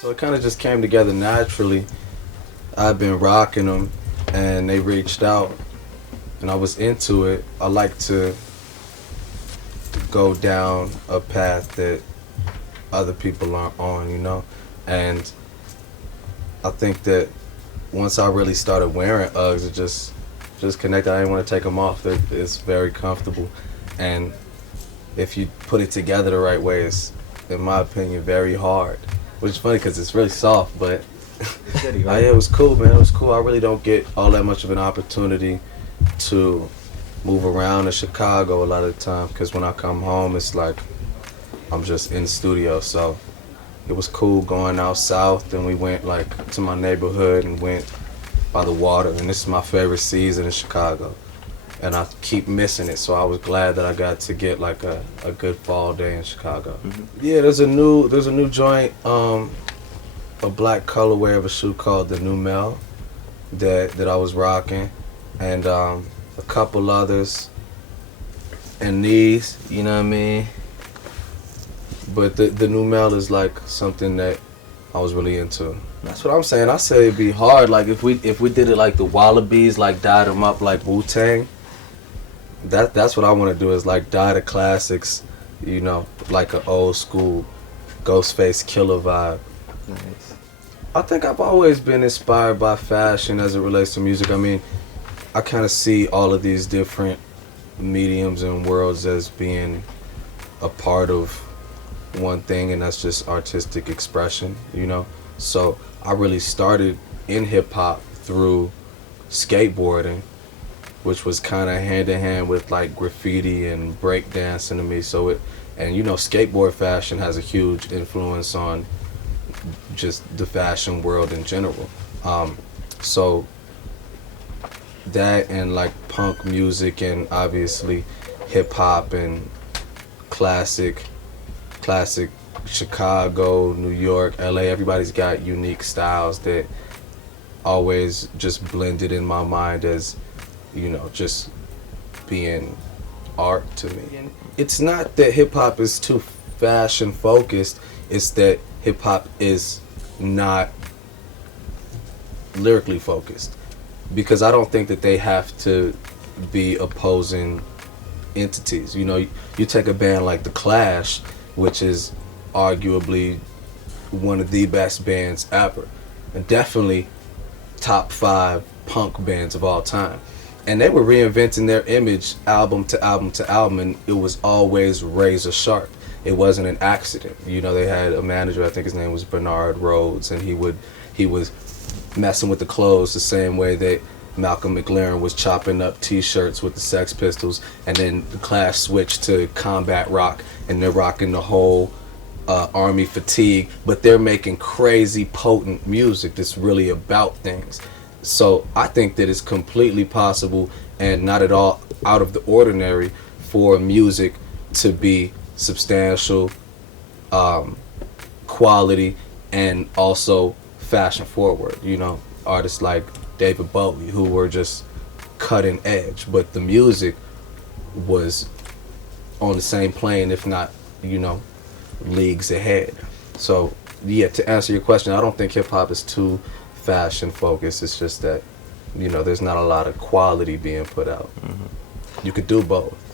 So it kind of just came together naturally. I've been rocking them, and they reached out, and I was into it. I like to go down a path that other people aren't on, and I think that once I really started wearing Uggs, it just connected. I didn't want to take them off. It's very comfortable, and if you put it together the right way, it's, in my opinion, very hard. Which is funny because it's really soft, but yeah, it was cool, man. It was cool. I really don't get all that much of an opportunity to move around in Chicago a lot of the time because when I come home, it's like I'm just in the studio. So it was cool going out south, and we went like to my neighborhood and went by the water. And this is my favorite season in Chicago, and I keep missing it. So I was glad that I got to get like a good fall day in Chicago. Mm-hmm. Yeah, there's a new joint, a black colorway of a shoe called the New Mel that I was rocking, and a couple others, and these, you know what I mean. But the New Mel is like something that I was really into. That's what I'm saying. I say it'd be hard. Like if we did it like the Wallabies, like dyed them up like Wu-Tang. That's what I want to do, is like dye the classics, like an old school Ghostface Killer vibe. Nice. I think I've always been inspired by fashion as it relates to music. I mean, I kind of see all of these different mediums and worlds as being a part of one thing, and that's just artistic expression, So I really started in hip hop through skateboarding, which was kind of hand in hand with like graffiti and breakdancing to me. So skateboard fashion has a huge influence on just the fashion world in general. So that and like punk music and obviously hip hop and classic Chicago, New York, LA, everybody's got unique styles that always just blended in my mind as, just being art to me. It's not that hip hop is too fashion focused, it's that hip hop is not lyrically focused. Because I don't think that they have to be opposing entities. You take a band like The Clash, which is arguably one of the best bands ever, and definitely top 5 punk bands of all time. And they were reinventing their image album to album to album, and it was always razor sharp. It wasn't an accident. They had a manager, I think his name was Bernard Rhodes, and he was messing with the clothes the same way that Malcolm McLaren was chopping up t-shirts with the Sex Pistols, and then the Clash switched to combat rock, and they're rocking the whole army fatigue, but they're making crazy potent music that's really about things. So I think that it's completely possible and not at all out of the ordinary for music to be substantial, quality, and also fashion forward. Artists like David Bowie, who were just cutting edge, but the music was on the same plane, if not, leagues ahead. So yeah, to answer your question, I don't think hip hop is too fashion focused. It's just that, there's not a lot of quality being put out. Mm-hmm. You could do both.